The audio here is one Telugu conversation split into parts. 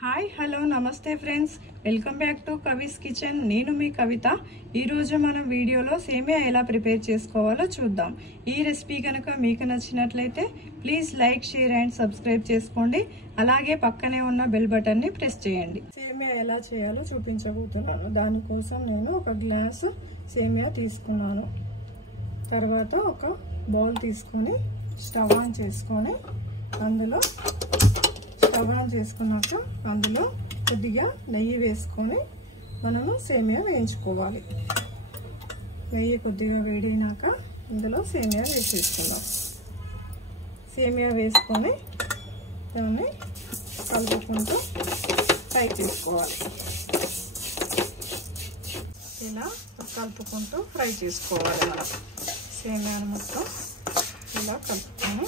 హాయ్ హలో నమస్తే friends, welcome back to కవిస్ kitchen. నేను మీ కవిత. ఈరోజు మనం వీడియోలో సేమియా ఎలా ప్రిపేర్ చేసుకోవాలో చూద్దాం. ఈ రెసిపీ కనుక మీకు నచ్చినట్లయితే please like, share and subscribe చేసుకోండి. అలాగే పక్కనే ఉన్న బెల్ బటన్ని ప్రెస్ చేయండి. సేమియా ఎలా చేయాలో చూపించబోతున్నాను. దానికోసం నేను ఒక గ్లాసు సేమియా తీసుకున్నాను. తర్వాత ఒక బౌల్ తీసుకొని స్టవ్ ఆన్ చేసుకొని అందులో కొద్దిగా నెయ్యి వేసుకొని మనము సేమియా వేయించుకోవాలి. నెయ్యి కొద్దిగా వేడినాక ఇందులో సేమియా వేసేసుకుందాం. సేమియా వేసుకొని దాన్ని కలుపుకుంటూ ఫ్రై చేసుకోవాలి. ఇలా కలుపుకుంటూ ఫ్రై చేసుకోవాలి. మనం సేమియాను మొత్తం ఇలా కలుపుకొని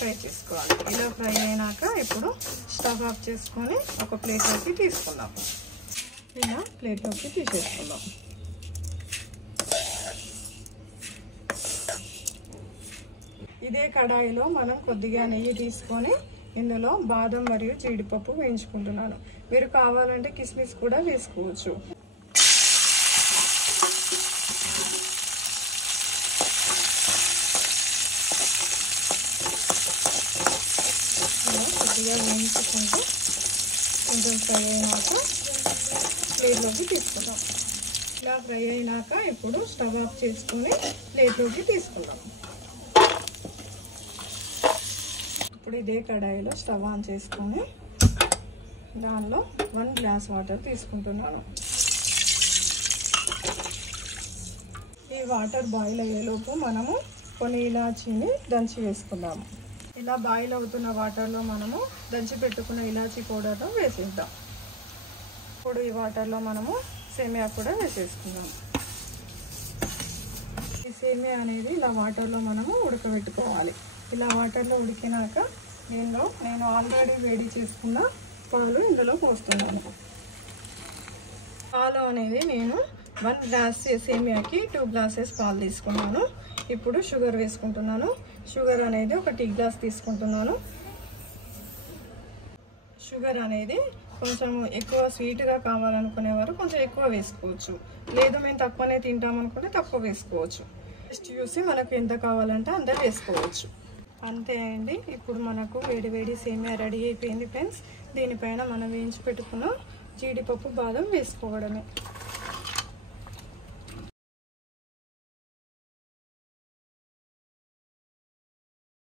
ఫ్రై చేసుకోవాలి. ఇలా ఫ్రై అయినాక ఇప్పుడు స్టవ్ ఆఫ్ చేసుకొని ఒక ప్లేట్లోకి తీసుకుందాం. ఇలా ప్లేట్లోకి తీసేసుకుందాం. ఇదే కడాయిలో మనం కొద్దిగా నెయ్యి తీసుకొని ఇందులో బాదం మరియు జీడిపప్పు వేయించుకుంటున్నాను. మీరు కావాలంటే కిస్మిస్ కూడా వేసుకోవచ్చు. కొద్దిగా వేయించుకుంటూ కొంచెం ఫ్రై అయినాక ప్లేట్లోకి తీసుకుందాం. ఇలా ఫ్రై అయినాక ఇప్పుడు స్టవ్ ఆఫ్ చేసుకుని ప్లేట్లోకి తీసుకుందాం. ఇప్పుడు ఇదే కడాయిలో స్టవ్ ఆన్ చేసుకొని దానిలో 1 గ్లాస్ వాటర్ తీసుకుంటున్నాను. ఈ వాటర్ బాయిల్ అయ్యేలోపు మనము కొన్ని ఇలాచీని దంచి వేసుకుందాము. ఇలా బాయిల్ అవుతున్న వాటర్లో మనము దంచి పెట్టుకున్న ఇలాచీ పౌడర్ను వేసేద్దాం. ఇప్పుడు ఈ వాటర్లో మనము సేమియా కూడా వేసేసుకుందాం. ఈ సేమియా అనేది ఇలా వాటర్లో మనము ఉడకబెట్టుకోవాలి. ఇలా వాటర్లో ఉడికినాక నేను ఆల్రెడీ వేడి చేసుకున్న పాలు ఇందులో పోస్తున్నాను. పాలు అనేది నేను 1 గ్లాస్ సేమియాకి 2 గ్లాసెస్ పాలు తీసుకున్నాను. ఇప్పుడు షుగర్ వేసుకుంటున్నాను. షుగర్ అనేది ఒక టీ గ్లాస్ తీసుకుంటున్నాను. షుగర్ అనేది కొంచెం ఎక్కువ స్వీట్గా కావాలనుకునేవారు కొంచెం ఎక్కువ వేసుకోవచ్చు. లేదు మేము తక్కువనే తింటామనుకుంటే తక్కువ వేసుకోవచ్చు. టేస్ట్ చూసి మనకు ఎంత కావాలంటే అంత వేసుకోవచ్చు. అంతే అండి. ఇప్పుడు మనకు వేడి సేమియా రెడీ అయిపోయింది ఫ్రెండ్స్. దీనిపైన మనం వేయించి పెట్టుకున్న జీడిపప్పు, బాదం వేసుకోవడమే.